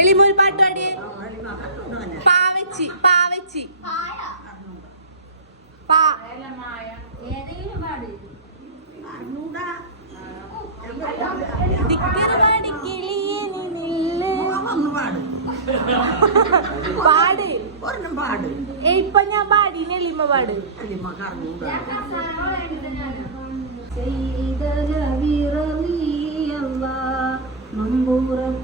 എളിമ ഒരു പാട്ട് പാടിയേ. പാവച്ചി പാവച്ചി പാട് ഇപ്പൊ ഞാൻ പാടി എളിമ പാട്. നമ്പൂറം